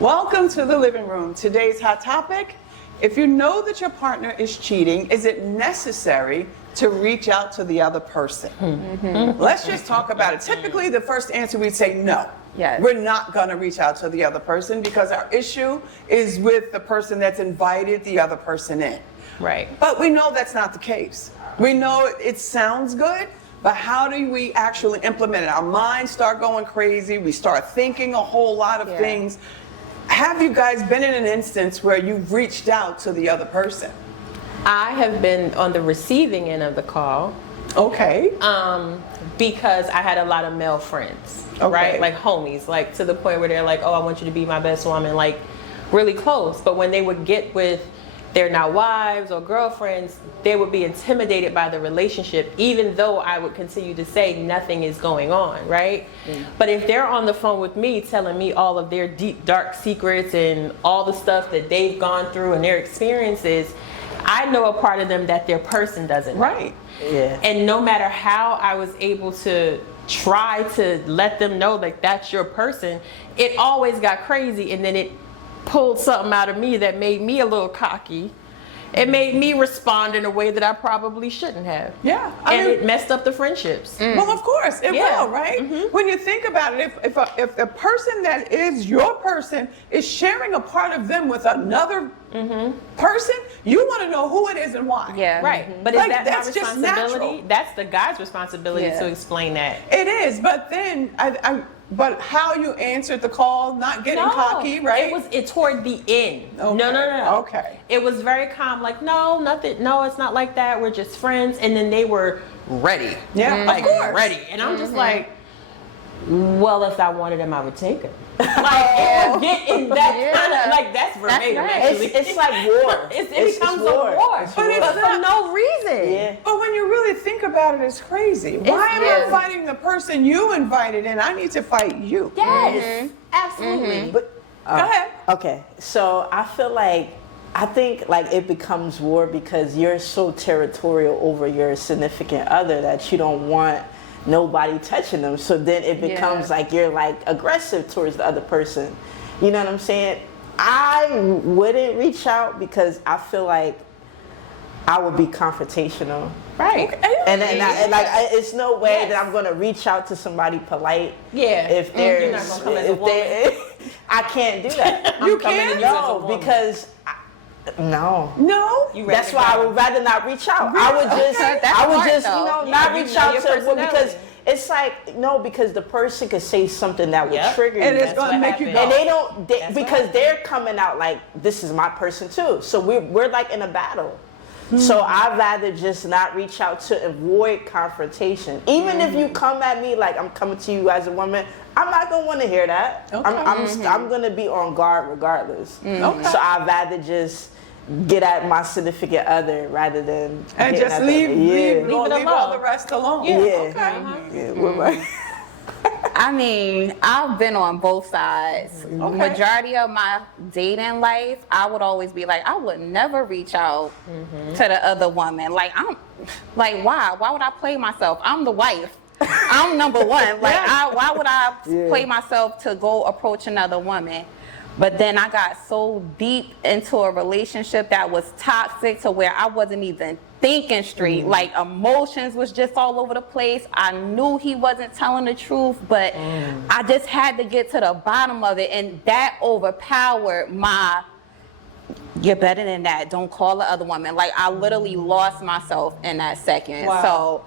Welcome to the living room. Today's hot topic: if you know that your partner is cheating, is it necessary to reach out to the other person? Let's just talk about it. Typically, the first answer we'd say no. Yes. We're not going to reach out to the other person because our issue is with the person that's invited the other person in. Right. But we know that's not the case. We know it sounds good, but how do we actually implement it? Our minds start going crazy. We start thinking a whole lot of things. Have you guys been in an instance where you've reached out to the other person? I have been on the receiving end of the call. Okay. Because I had a lot of male friends, right? Like homies, like to the point where they're like, oh, I want you to be my best woman, like really close. But when they would get with their now wives or girlfriends, they would be intimidated by the relationship, even though I would continue to say nothing is going on, right? But if they're on the phone with me telling me all of their deep, dark secrets and all the stuff that they've gone through and their experiences, I know a part of them that their person doesn't know. Right. Yeah. And no matter how I was able to try to let them know that that's your person, it always got crazy, and then it pulled something out of me that made me a little cocky. It made me respond in a way that I probably shouldn't have. Yeah. And it messed up the friendships. Well, of course, it will, right? When you think about it, if the person that is your person is sharing a part of them with another person, you want to know who it is and why. Yeah. Right. But Like, is that that's my just responsibility? natural. That's the guy's responsibility to explain that. It is, but then but how you answered the call, not getting cocky, right? It toward the end. Okay. No. Okay. It was very calm, like, no, nothing, no, it's not like that. We're just friends. And then they were ready. Yeah, like, of course. ready. And I'm just like, well, if I wanted him, I would take him. Like, it was getting that kind of, like, that's verbatim, actually. It's like war. It becomes a war. But for no reason. Yeah. But when you really think about it, it's crazy. Why am I fighting the person you invited in? I need to fight you. Yes, absolutely. But Go ahead. okay, so I think like it becomes war because you're so territorial over your significant other that you don't want nobody touching them. So then it becomes like you're like aggressive towards the other person. You know what I'm saying? I wouldn't reach out because I feel like I would be confrontational. Right. Okay. And it's no way that I'm gonna reach out to somebody polite. Yeah. If You're there's, not gonna come as a woman. I can't do that. You can't? No, because no. No? That's why I would rather not reach out. I would just, not reach out to a woman because it's like, no, because the person could say something that would trigger you. And it's going to make you go. And they don't, because they're coming out like, this is my person too. So we're like in a battle. So I'd rather just not reach out to avoid confrontation. Even if you come at me like I'm coming to you as a woman, I'm not gonna want to hear that. Okay. I'm gonna be on guard regardless. Okay. So I'd rather just get at my significant other rather than And getting just at leave it all alone. the rest alone. Yeah. Okay. What about- I mean, I've been on both sides. Majority of my dating life, I would always be like, I would never reach out to the other woman. Like, why? Why would I play myself? I'm the wife. I'm number one. Like, why would I play myself to go approach another woman? But then I got so deep into a relationship that was toxic to where I wasn't even thinking straight. Like, emotions was just all over the place. I knew he wasn't telling the truth, but I just had to get to the bottom of it, and that overpowered my, you're better than that, don't call the other woman. Like, I literally lost myself in that second. Wow. So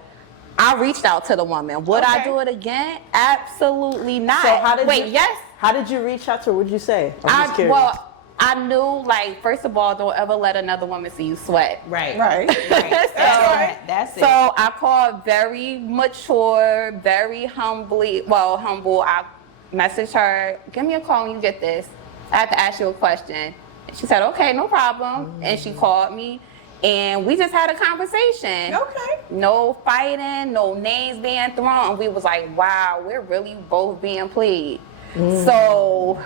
I reached out to the woman. Would I do it again? Absolutely not. So how did yes. How did you reach out to her? What did you say? I'm just curious. Well, I knew, like, first of all, don't ever let another woman see you sweat. Right. That's it. So I called very mature, very humble. I messaged her, give me a call when you get this. I have to ask you a question. And she said, okay, no problem. And she called me, and we just had a conversation. Okay. No fighting, no names being thrown. And we was like, wow, we're really both being played. So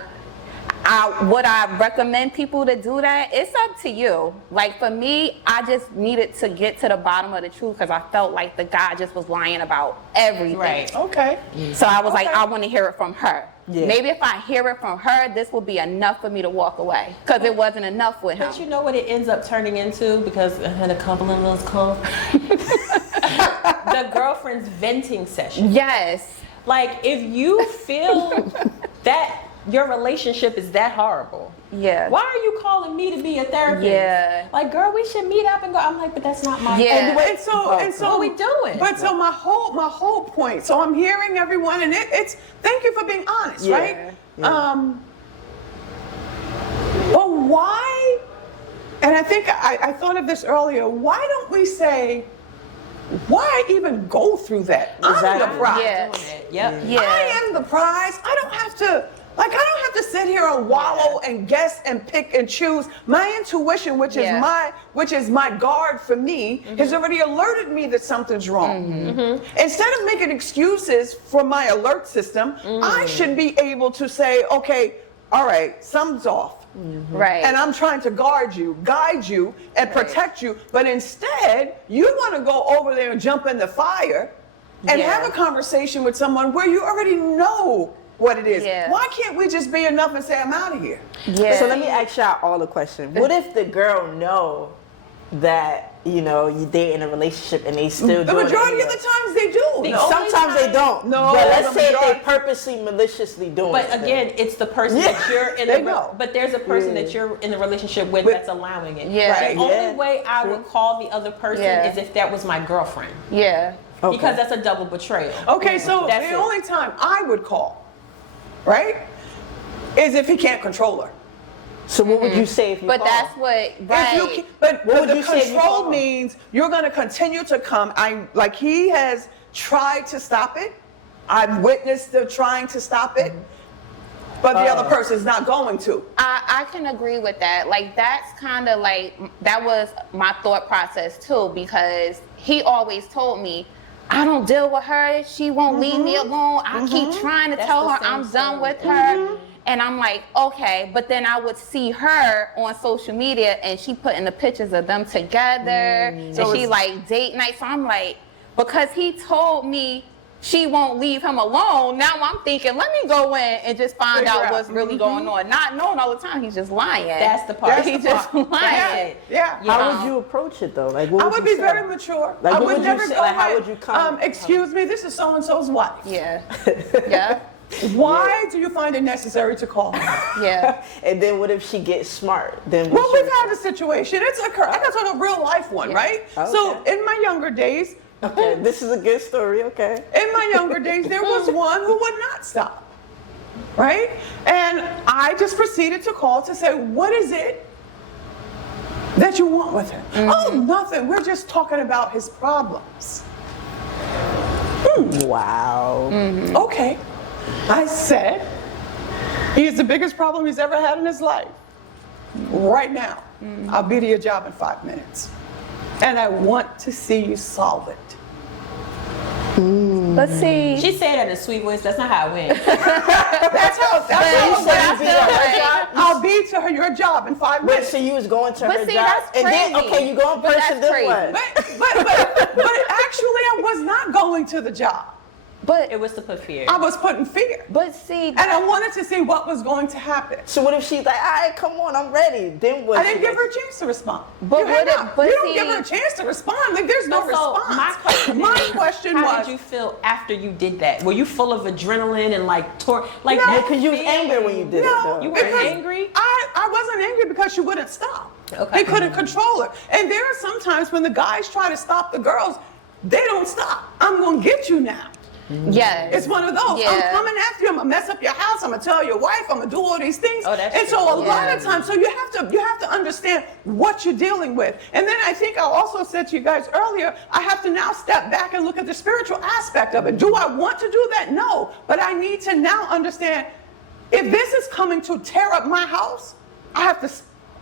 would I recommend people to do that? It's up to you. Like, for me, I just needed to get to the bottom of the truth because I felt like the guy just was lying about everything. Right. Okay. So I was like, I want to hear it from her. maybe if I hear it from her, this will be enough for me to walk away because it wasn't enough with him. But you know what it ends up turning into? Because I had a couple of those calls. The girlfriend's venting session. Yes. Like, if you feel that your relationship is that horrible, why are you calling me to be a therapist? Yeah. Like, girl, we should meet up and go. I'm like, but that's not my And so what are we doing? But so my whole point. So I'm hearing everyone, and it's thank you for being honest, right? Yeah. Well, why? And I think I thought of this earlier. Why don't we say, why even go through that? Exactly. I'm the prize. I am the prize. I don't have to. Like, I don't have to sit here and wallow and guess and pick and choose. My intuition, which is my guard for me, has already alerted me that something's wrong. Instead of making excuses for my alert system, I should be able to say, okay, all right, something's off. Right. And I'm trying to guard you, guide you, and protect you. But instead, you want to go over there and jump in the fire and have a conversation with someone where you already know what it is. Why can't we just be enough and say, I'm out of here? So let me ask y'all all a question. What if the girl know that, you know, they in a relationship and they still do it? The majority of the times they do. Sometimes they don't. No, but let's say if they purposely, maliciously doing it. But again, it's the person that you're in but there's a person that you're in the relationship with that's allowing it. Right. The only way I would call the other person is if that was my girlfriend. Because that's a double betrayal. Okay, so the only time I would call, right, is if he can't control her. So what would you say if you call? that's what, But the control means you're going to continue to come. Like, he has tried to stop it. I've witnessed the trying to stop it. But the other person's not going to. I can agree with that. Like, that's kind of like, that was my thought process too, because he always told me, I don't deal with her. She won't leave me alone. I keep trying to tell her I'm done with her. And I'm like, okay. But then I would see her on social media and she putting the pictures of them together. And she like date night. So I'm like, because he told me she won't leave him alone, now I'm thinking, let me go in and just find out what's really going on. Not knowing all the time he's just lying. That's the part. He's just lying. How would you approach it though? Like, what I would would you be say? very mature. Like, I what would would never you say? go Like, how in, would you come? excuse me, this is so-and-so's wife. Yeah. Why do you find it necessary to call her? And then what if she gets smart? Then Well, we've had a situation. It's occurred. I got to a real life one, right? Okay. So in my younger days, this is a good story, okay. in my younger days, there was one who would not stop, right? And I just proceeded to call to say, what is it that you want with her? Oh, nothing. We're just talking about his problems. Wow. Okay. I said, he is the biggest problem he's ever had in his life. Right now, I'll be to your job in 5 minutes. And I want to see you solve it. But see, She said that in a sweet voice. That's not how it went. That's how it said went. I'll be to your job in 5 Wait, minutes. so you was going to But her see, job, that's and then crazy. okay, you go in But person, that's then what? But actually, I was not going to the job. but It was to put fear. I was putting fear. see, And I wanted to see what was going to happen. So what if she's like, all right, come on, I'm ready. Then what? I didn't give her a chance to respond. But you what if- not. but You don't see- give her a chance to respond. Like, there's no So response. my question My is, question how was, did you feel after you did that? Were you full of adrenaline and like No, that? because you was feeling? angry when you did it. no, Though. You were because angry? I wasn't angry because she wouldn't stop. Okay. He couldn't control her. And there are some times when the guys try to stop the girls, they don't stop. I'm gonna get you now. yes. It's one of those. I'm Yeah. coming after you. I'm gonna mess up your house. I'm gonna tell your wife. I'm gonna do all these things. Oh, that's and true. so a lot of times, so you have to understand what you're dealing with. And then I think I also said to you guys earlier, I have to now step back and look at the spiritual aspect of it. Do I want to do that? No, but I need to now understand if this is coming to tear up my house, I have to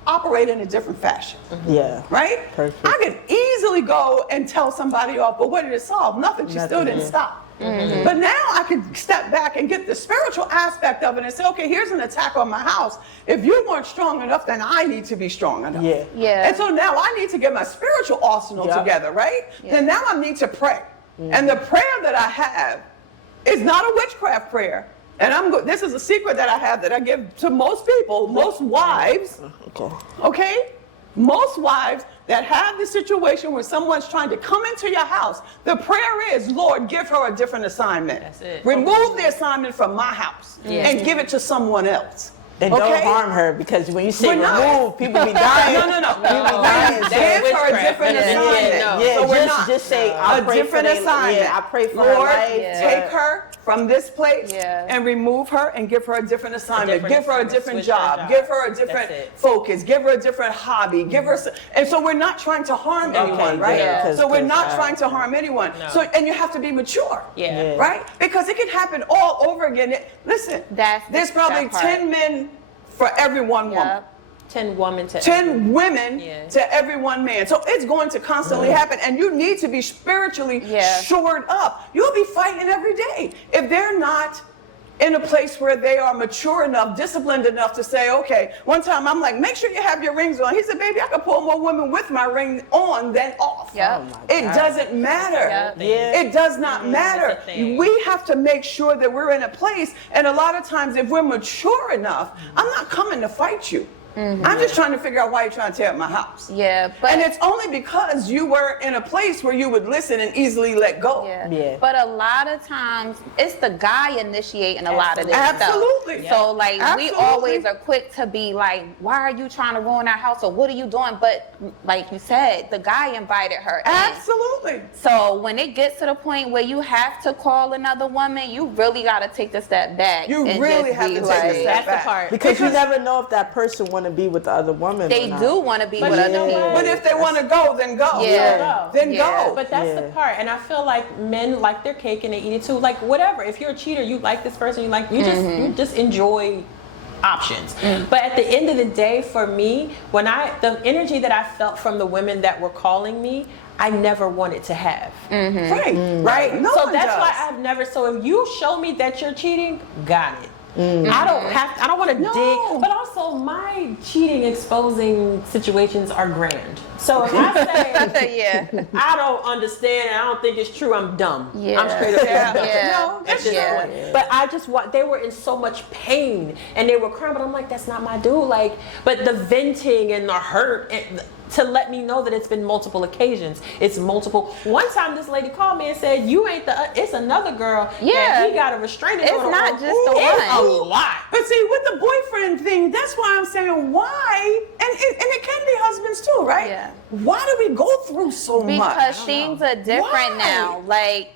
operate in a different fashion. Yeah. Right? Perfect. I could easily go and tell somebody off, but what did it solve? Nothing. She still didn't stop. But now I can step back and get the spiritual aspect of it and say, okay, here's an attack on my house. If you weren't strong enough, then I need to be strong enough. Yeah. Yeah. And so now I need to get my spiritual arsenal Yeah. together, right? Then now I need to pray. And the prayer that I have is not a witchcraft prayer. and this is a secret that I have that I give to most people, most wives, okay? Most wives that have the situation where someone's trying to come into your house, the prayer is, Lord, give her a different assignment. That's it. Remove the assignment from my house and give it to someone else. And don't harm her, because when you say remove, people be dying. No. People be dying. Give her a different assignment. So just say, I pray different assignment. I pray for her life. Take her from this place and remove her and give her a different assignment. Give her a different job. Give her a different focus. Give her a different hobby. Give her, and so we're not trying to harm anyone, right? Yeah. So we're not trying to harm anyone. No. So, and you have to be mature, right? Because it can happen all over again. Listen, there's probably 10 men for every one woman. 10 women to 10 women to every one man. So it's going to constantly happen, and you need to be spiritually shored up. You'll be fighting every day if they're not in a place where they are mature enough, disciplined enough to say, okay. One time I'm like, make sure you have your rings on. He said, baby, I could pull more women with my ring on than off. It doesn't matter. It does not matter. We have to make sure that we're in a place, and a lot of times if we're mature enough, I'm not coming to fight you. I'm just trying to figure out why you're trying to tear up my house. And it's only because you were in a place where you would listen and easily let go. But a lot of times it's the guy initiating a lot of this stuff. So like we always are quick to be like, why are you trying to ruin our house, or what are you doing? But like you said, the guy invited her in. So when it gets to the point where you have to call another woman, you really got to take a step back. You really have to take a step back. Because you never know if that person wants to be with the other woman. They do want to be with other people. But if they want to go, then go. Then go. But that's the part. And I feel like men like their cake and they eat it too. Like whatever. If you're a cheater, you like this person, you just enjoy options. But at the end of the day, for me, the energy that I felt from the women that were calling me, I never wanted to have. Right. No so one that's does. why I've never. So if you show me that you're cheating, got it. I don't want to dig, but also my cheating exposing situations are grand. So if I say I don't understand and I don't think it's true, I'm dumb. I'm straight up dumb. No, that's true. But I just they were in so much pain and they were crying, but I'm like, that's not my dude. Like, but the venting and the hurt and to let me know that it's been multiple occasions. It's multiple. One time this lady called me and said, you ain't it's another girl that he got a restraining order. It's not just the one. It's a lot. But see, with the boyfriend thing, that's why I'm saying why, and it can be husbands too, right? Why do we go through so much? Because things are different now. Like,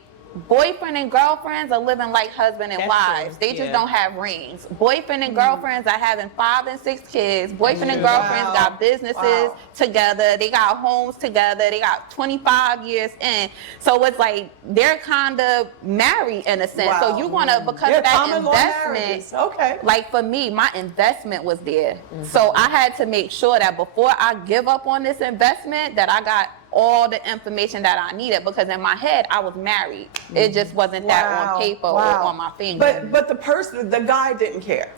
boyfriend and girlfriends are living like husband and wives. They just don't have rings. Boyfriend and girlfriends are having 5 and 6 kids. Boyfriend and girlfriends got businesses together. They got homes together. They got 25 years in. So it's like they're kind of married in a sense. So you want to, because of that investment, like for me, my investment was there. So I had to make sure that before I give up on this investment, that I got all the information that I needed, because in my head I was married. It just wasn't that on paper or on my finger. But the guy didn't care.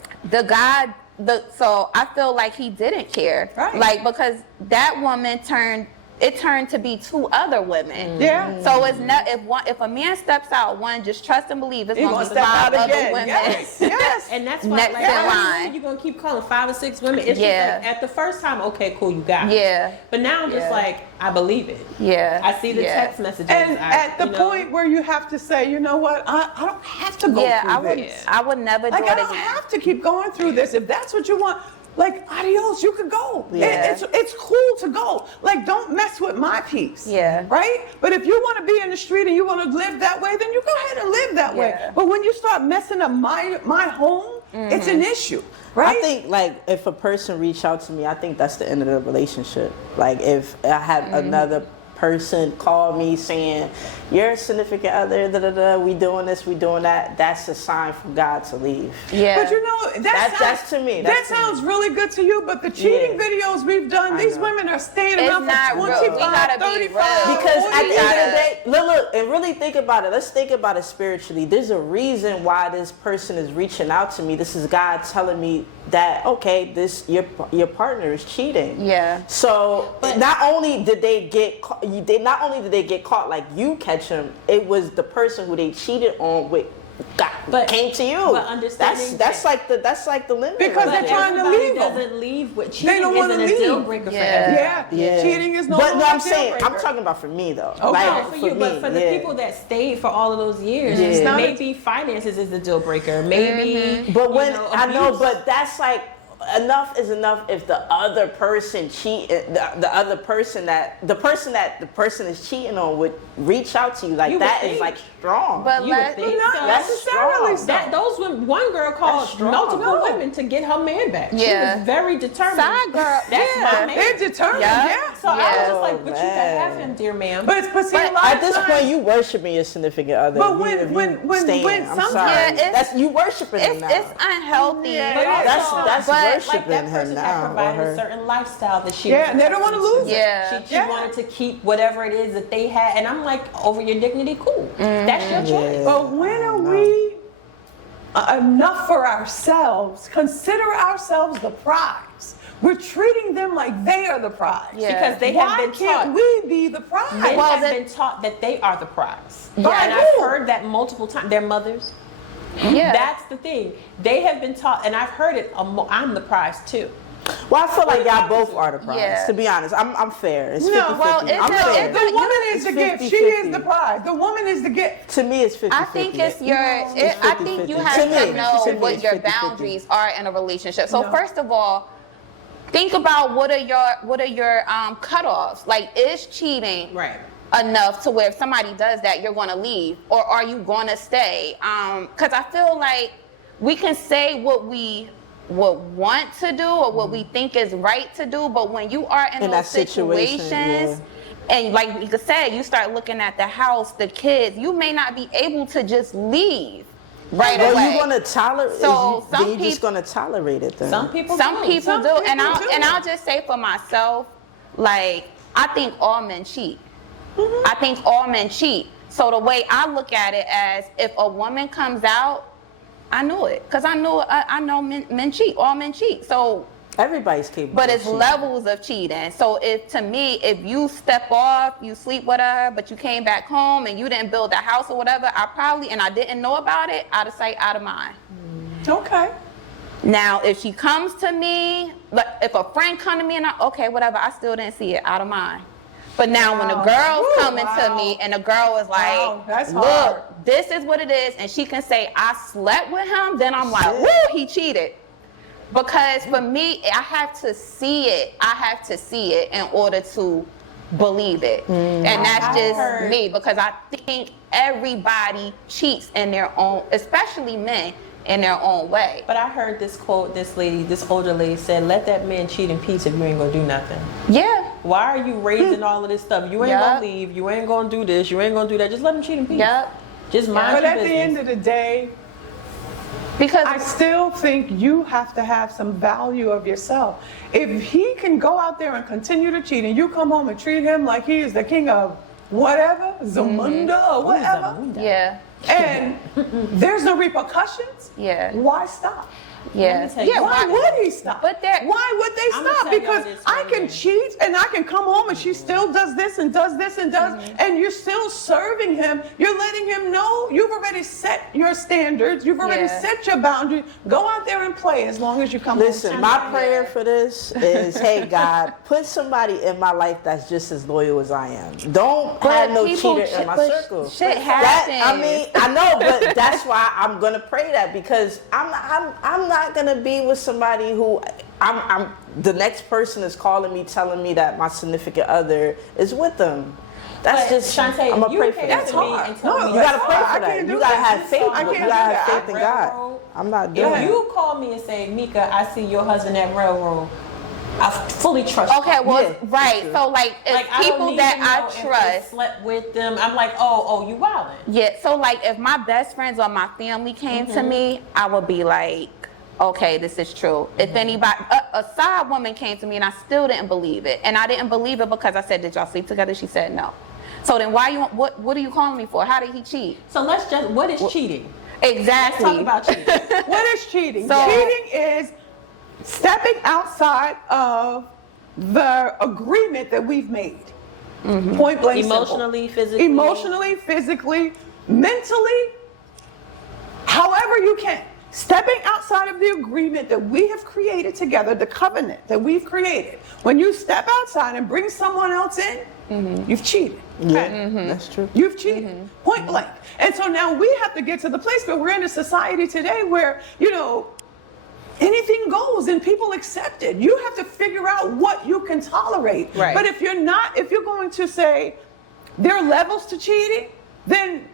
So I feel like he didn't care. Like, because that woman turned to be 2 other women. So it's not, if a man steps out, one, just trust and believe it's going to be 5 other women. And that's why, next in line. You're going to keep calling 5 or 6 women. It's just like, at the first time, okay, cool, you got it. But now I'm just like, I believe it. I see the text messages. And at the point where you have to say, you know what, I don't have to go through this. I would never do it again. I don't have to keep going through this. If that's what you want, like, adios, you could go. It's cool to go. Like, don't mess with my peace. Right? But if you want to be in the street and you want to live that way, then you go ahead and live that way. But when you start messing up my home, it's an issue. Right? I think, like, if a person reached out to me, I think that's the end of the relationship. Like, if I had another person call me saying, you're a significant other, we doing this, we doing that, that's a sign from God to leave. But you know, that's to me. That sounds really good to you, but the cheating videos we've done, these women are staying around for 25, 35, because at the end of the day, look, and really think about it. Let's think about it spiritually. There's a reason why this person is reaching out to me. This is God telling me that, okay, your partner is cheating. So not only did they get caught like you catch him, it was the person who they cheated on with came to you. But understanding that's like the limit. Because right they're trying to leave them. Doesn't leave with They cheating don't want to isn't a deal leave. breaker for everyone. Yeah. Cheating is no But longer no, I'm a deal saying, breaker. I'm talking about for me though. Okay. Like, For you, but for the people that stayed for all of those years, Yeah. maybe finances is the deal breaker. Maybe, But when I know, abuse. but that's like enough is enough if the other person the person is cheating on would reach out to you like You that would is think. like strong. But You would let think Not so. necessarily so. That those women, one girl called strong. multiple No. women to get her man back. She Yeah. was very determined. Side girl, That's yeah. my man. They're determined, Yeah. yeah. So I was Yeah. just like, but you can man. have him, dear ma'am. But see, a lot At of this times, point, you worshiping your significant other. But If when- you when stand, I'm sometimes- sorry. Yeah, it's- That's you worshiping him now. It's unhealthy. Yeah. But also, That's but, like, worshiping that him person had now. Or provided a her. certain lifestyle that she Yeah, was and they don't wanna accustomed lose to. it. Yeah. She Yeah. wanted to keep whatever it is that they had, and I'm like, over your dignity, cool. That's your choice. Yeah. But when are we enough for ourselves? Consider ourselves the prize. We're treating them like they are the prize. Yeah. Because they Why have been can't taught. we be the prize? Men Well, have that- been taught that they are the prize. By And who? I've heard that multiple times. Their mothers. Yeah. That's the thing. They have been taught, and I've heard it. I'm the prize too. Well, I feel like y'all both are the prize. Yeah. To be honest, I'm fair. It's No, 50-50. well, it's I'm a- fair. it's The woman is It's the gift. She 50-50. is the prize. The woman is the gift. To me, it's 50-50. I think it's your. It's I think you 50-50. have To to me, know to me, what it's your 50-50. boundaries are in a relationship. So No. first of all, think about what are your cutoffs. Like, is cheating Right. enough to where if somebody does that, you're going to leave, or are you going to stay? Because I feel like we can say what we would want to do or what we think is right to do, but when you are in In those that situation, situations, and like you said, you start looking at the house, the kids, you may not be able to just leave right Well, away. you're gonna tolerate. So then some you're just people- gonna tolerate it then. Some people Some do. people Some do, and people I'll do. and I'll just say for myself, like, I think all men cheat. I think all men cheat. So the way I look at it as, if a woman comes out, I knew it, because I know men cheat. All men cheat. So, Everybody's capable. but of it's cheating. levels of cheating. So if you step off, you sleep with her, but you came back home and you didn't build a house or whatever, I didn't know about it, out of sight, out of mind. Okay. Now, if she comes to me, like if a friend come to me and okay, whatever, I still didn't see it, out of mind. But now when the Wow. girl's Ooh, coming to wow. me and the girl is like, Wow, that's look, hard. this is what it is, and she can say, I slept with him, then I'm like, Shit. woo, he cheated. Because for me, I have to see it. I have to see it in order to believe it. And that's I've just heard- me, because I think everybody cheats in their own, especially men, in their own way. But I heard this quote, this older lady said, let that man cheat in peace if you ain't gonna do nothing. Yeah. Why are you raising all of this stuff? You ain't Yup. gonna leave, you ain't gonna do this, you ain't gonna do that. Just let him cheat in peace. Yep. Just mind But your at the business. end of the day, Because I still think you have to have some value of yourself. If he can go out there and continue to cheat and you come home and treat him like he is the king of whatever, Zamunda or whatever, yeah. and there's no repercussions, Yeah. why stop? Yeah. tell you Yeah. Why why- would he stop? But there- why would they I'ma stop? tell y'all Because this I right can here. cheat and I can come home and she still does this and does this and does, and you're still serving him. You're letting him know you've already set your standards. You've already Yeah. set your boundaries. Go out there and play as long as you come Listen, home. my prayer for this is, hey God, put somebody in my life that's just as loyal as I am. Don't have no people cheater in my but circle. shit That, happens. I mean, I know, but that's why I'm gonna pray that, because I'm not gonna be with somebody who I'm the next person is calling me, telling me that my significant other is with them. That's But, just Shantae, I'm gonna you pray came for to that. That's me hard. and told No, me You gotta that's pray hard. for I that. can't You do gotta that. have faith. I You can't do gotta have that. faith in God. Railroad. I'm not doing If that. you call me and say, Mika, I see your husband at railroad, I fully trust you. Okay, well, Yeah, right. So, like, if Like, I don't people need that to know I if they trust, slept with them. I'm like, oh, you wildin'. yeah. So, like, if my best friends or my family came to me, I would be like, okay, this is true. If anybody, a side woman came to me and I still didn't believe it, and I didn't believe it because I said, did y'all sleep together? She said no. So then, what are you calling me for? How did he cheat? So what is cheating? Exactly. Let's talk about cheating. What is cheating? So- Cheating is stepping outside of the agreement that we've made. Point blank simple. Emotionally, physically. Emotionally, physically, mentally, however you can, stepping outside of the agreement that we have created together, the covenant that we've created. When you step outside and bring someone else in, you've cheated. Yeah, that's true. You've cheated, point blank. And so now we have to get to the place where we're in a society today where, anything goes and people accept it. You have to figure out what you can tolerate. Right. But if you're going to say there are levels to cheating, then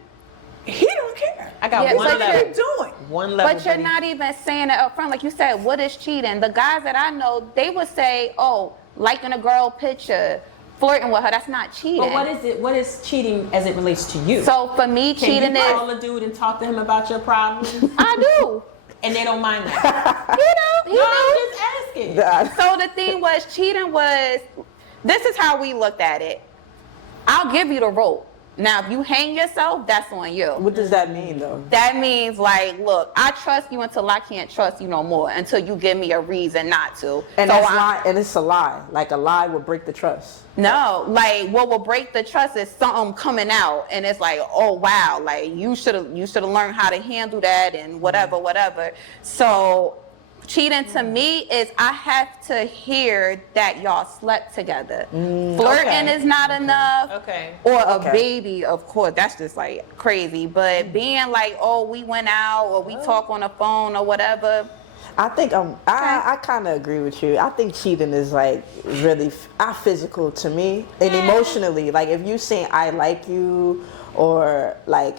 he don't care. I got one What level. are you doing? One level. But you're buddy. not even saying it up front. Like you said, what is cheating? The guys that I know, they would say, oh, liking a girl picture, flirting with her, that's not cheating. But what is it? What is cheating as it relates to you? So for me, Can cheating you is, call a dude and talk to him about your problems? I do. And they don't mind that. He No, do. I'm just asking. So the thing was, cheating was, this is how we looked at it. I'll give you the rope. Now, if you hang yourself, that's on you. What does that mean, though? That means, like, look, I trust you until I can't trust you no more, until you give me a reason not to. And So that's lie, and it's a lie. Like a lie would break the trust. No, like what will break the trust is something coming out, and it's like, oh wow, like you should have learned how to handle that and whatever. So cheating to me is I have to hear that y'all slept together. Flirting Okay. is not enough. Okay. Or a Okay. baby, of course, that's just like crazy. But being like, oh, we went out or we talk on the phone or whatever. I think I kind of agree with you. I think cheating is like really physical to me and emotionally. Like if you saying I like you or like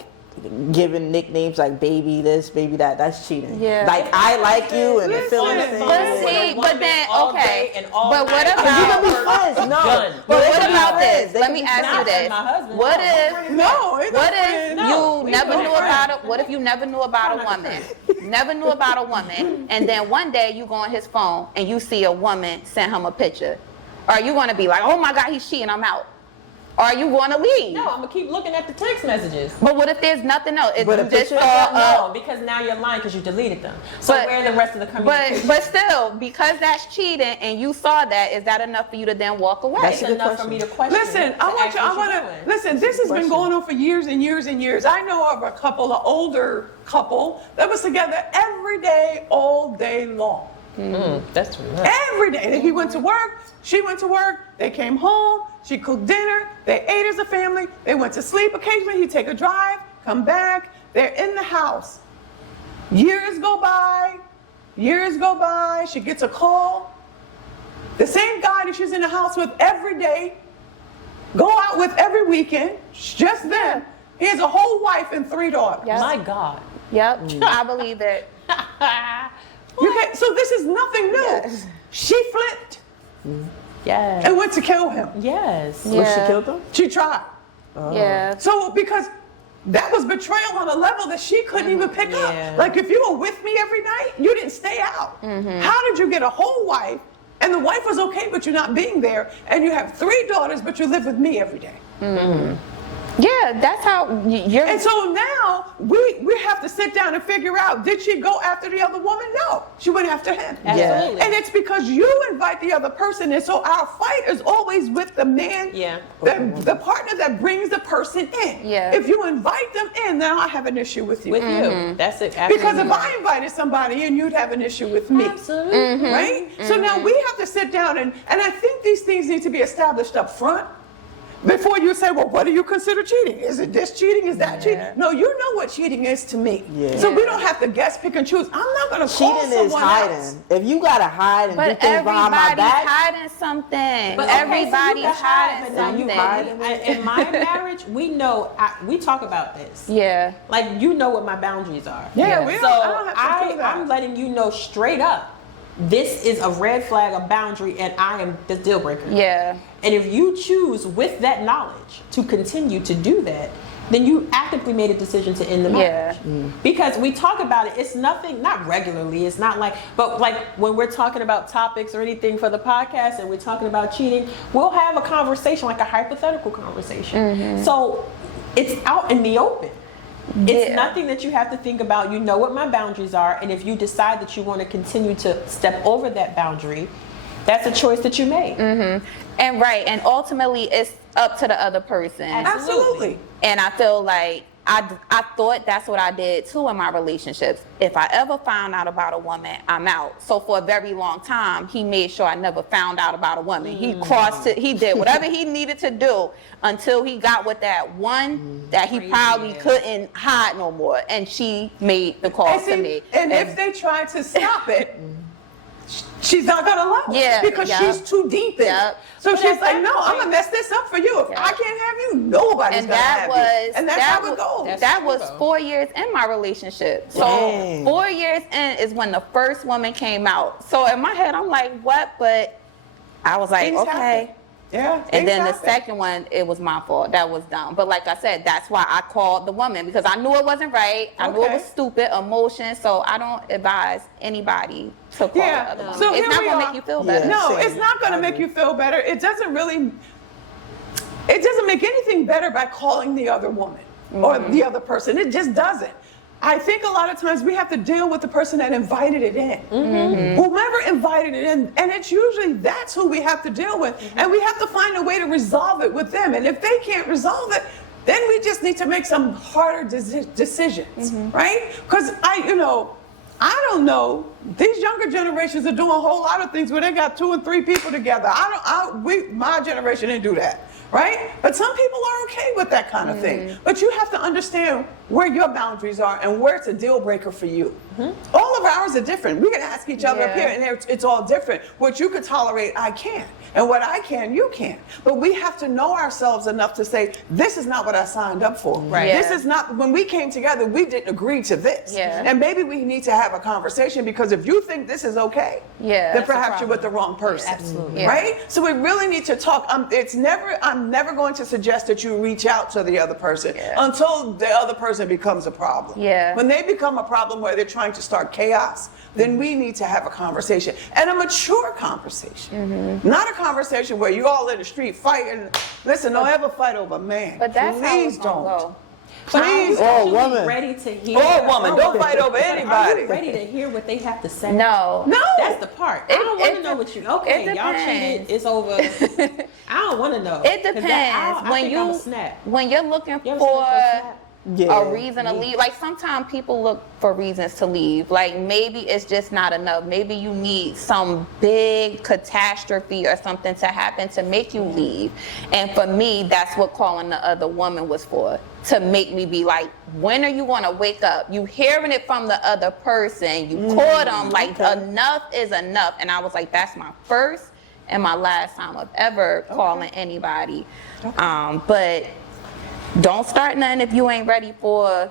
giving nicknames like baby this, baby that, that's cheating. Yeah. Like I like you and the Listen, feeling but thing. But see, but then okay. But what You about? can be friends, no. Done. But They what can be about friends. this? They Let can me be ask friends. you this. my husband. What No. if? No, it's What not if No, you we never don't knew friends. about it? What if you never knew about a woman? Never knew about a woman, and then one day you go on his phone and you see a woman send him a picture. Are you going to be like, oh my God, he's cheating, I'm out? Or are you going to leave? No, I'm gonna keep looking at the text messages. But what if there's nothing else? If But you a just picture- saw No, because now you're lying because you deleted them. So where the rest of the communication? but still, because that's cheating and you saw that, is that enough for you to then walk away? That's It's a good enough for question. me to question. Listen, to I want ask you. I what want you're to doing. listen. This has been Question. going on for years and years and years. I know of a couple, an older couple that was together every day, all day long. That's too much. Every day. He went to work. She went to work. They came home. She cooked dinner. They ate as a family. They went to sleep. Occasionally, he'd take a drive, come back. They're in the house. Years go by. Years go by. She gets a call. The same guy that she's in the house with every day, go out with every weekend, just them. He has a whole wife and 3 daughters. Yep. My God. Yep, I believe it. So this is nothing new. Yes. She flipped Yes. and went to kill him. Yes. Was she Yeah. killed him? She tried. Yeah. So because that was betrayal on a level that she couldn't even pick Yeah. up. Like if you were with me every night, you didn't stay out. How did you get a whole wife and the wife was okay with you not being there and you have 3 daughters but you live with me every day? Yeah, that's how you're. And so now we have to sit down and figure out, did she go after the other woman? No, she went after him. Absolutely. And it's because you invite the other person, and so our fight is always with the man, Yeah. the partner that brings the person in. Yeah. If you invite them in, now I have an issue with you. With you. That's it. Because if Absolutely. I invited somebody in, you'd have an issue with me. Absolutely. Right? So now we have to sit down and I think these things need to be established up front. Before you say, well, what do you consider cheating? Is it this cheating? Is that cheating? No, you know what cheating is to me. Yeah. So we don't have to guess, pick, and choose. I'm not going to call Cheating is someone hiding. else. If you gotta hide and do But things behind my everybody's back, hiding something. But okay, so you Everybody's can hide, hiding but now you something. hide. In my marriage, we know, we talk about this. Yeah. Like, you know what my boundaries are. Yeah, we So don't, I don't have to do that. I'm letting you know straight up, this is a red flag, a boundary, and I am the deal breaker. Yeah. And if you choose with that knowledge to continue to do that, then you actively made a decision to end the marriage. Yeah. Because we talk about it, it's nothing, not regularly, it's not like, but like when we're talking about topics or anything for the podcast and we're talking about cheating, we'll have a conversation, like a hypothetical conversation. So it's out in the open. It's Yeah. nothing that you have to think about. You know what my boundaries are, and if you decide that you want to continue to step over that boundary, that's a choice that you made. And ultimately it's up to the other person. Absolutely. And I feel like I thought that's what I did too in my relationships. If I ever found out about a woman, I'm out. So for a very long time, he made sure I never found out about a woman. He crossed it. He did whatever he needed to do until he got with that one that he probably couldn't hide no more. And she made the call to me. And if they try to stop it, she's not gonna allow it because she's too deep in it. So she's like, no, I'm gonna mess this up for you. If I can't have you, nobody's gonna have you. And that's how it goes. That was 4 years in my relationship. So 4 years in is when the first woman came out. So in my head, I'm like, what? But I was like, okay. Yeah. And then the second one, it was my fault. That was dumb. But like I said, that's why I called the woman, because I knew it wasn't right. I knew it was stupid, emotion. So I don't advise anybody to call the other woman. So it's not going to make you feel better. No, it's not going to make you feel better. It doesn't make anything better by calling the other woman or the other person. It just doesn't. I think a lot of times we have to deal with the person that invited it in. Whomever invited it in, and it's usually that's who we have to deal with. And we have to find a way to resolve it with them. And if they can't resolve it, then we just need to make some harder decisions, right? Because I don't know. These younger generations are doing a whole lot of things where they got 2 and 3 people together. My generation didn't do that, right? But some people are okay with that kind of thing. But you have to understand where your boundaries are and where it's a deal breaker for you. All of ours are different. We can ask each other up here, and it's all different. What you could tolerate, I can't. And what I can, you can't. But we have to know ourselves enough to say, this is not what I signed up for. This is not, when we came together, we didn't agree to this. And maybe we need to have a conversation, because if you think this is okay, then perhaps you're with the wrong person. Absolutely. Right? So we really need to talk. I'm never going to suggest that you reach out to the other person until the other person becomes a problem. When they become a problem where they're trying to start chaos, then we need to have a conversation, and a mature conversation. Not a conversation where you all in the street fighting. Listen, don't ever fight over a man. But that's Please how it's don't. Please, woman. ready to hear. Woman, don't fight over anybody. Are you ready to hear what they have to say? No. That's the part. I don't want to know what you. Okay, y'all cheated. It's over. I don't want to know. It depends. When you're looking for a reason to leave. Like sometimes people look for reasons to leave. Like maybe it's just not enough. Maybe you need some big catastrophe or something to happen to make you leave. And for me, that's what calling the other woman was for. To make me be like, when are you going to wake up? You hearing it from the other person. You caught them. Like enough is enough. And I was like, that's my first and my last time of ever calling anybody. But don't start nothing if you ain't ready for.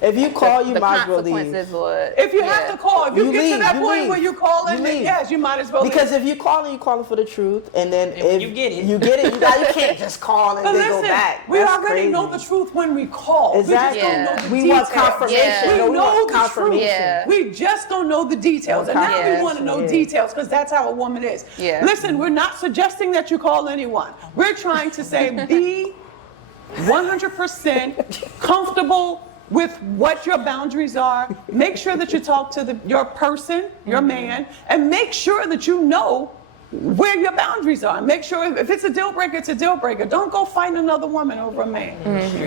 If you call, you the might as well leave. consequences. If you have to call, if you get to that point leave. where you call in, then yes, you might as well Because leave. if you calling, you calling for the truth, and then if you get it, you can't just call and But then listen, go back. we That's already crazy. know the truth when we call. Exactly. We just don't know the We details. want confirmation. We No, we know want the confirmation. truth. We just don't know the details. And now we want to know Yeah. details, because that's how a woman is. Listen, we're not suggesting that you call anyone. We're trying to say be 100% comfortable with what your boundaries are. Make sure that you talk to your person, your man, and make sure that you know where your boundaries are. Make sure if it's a deal breaker, it's a deal breaker. Don't go find another woman over a man.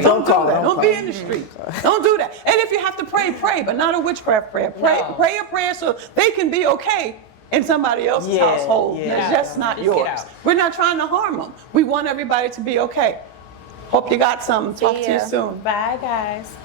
Don't do that. Don't be in the street. Don't do that. And if you have to pray, pray, but not a witchcraft prayer. Pray a prayer so they can be okay in somebody else's household. It's just not yours. We're not trying to harm them. We want everybody to be okay. Hope you got some. Talk to you soon. Bye, guys.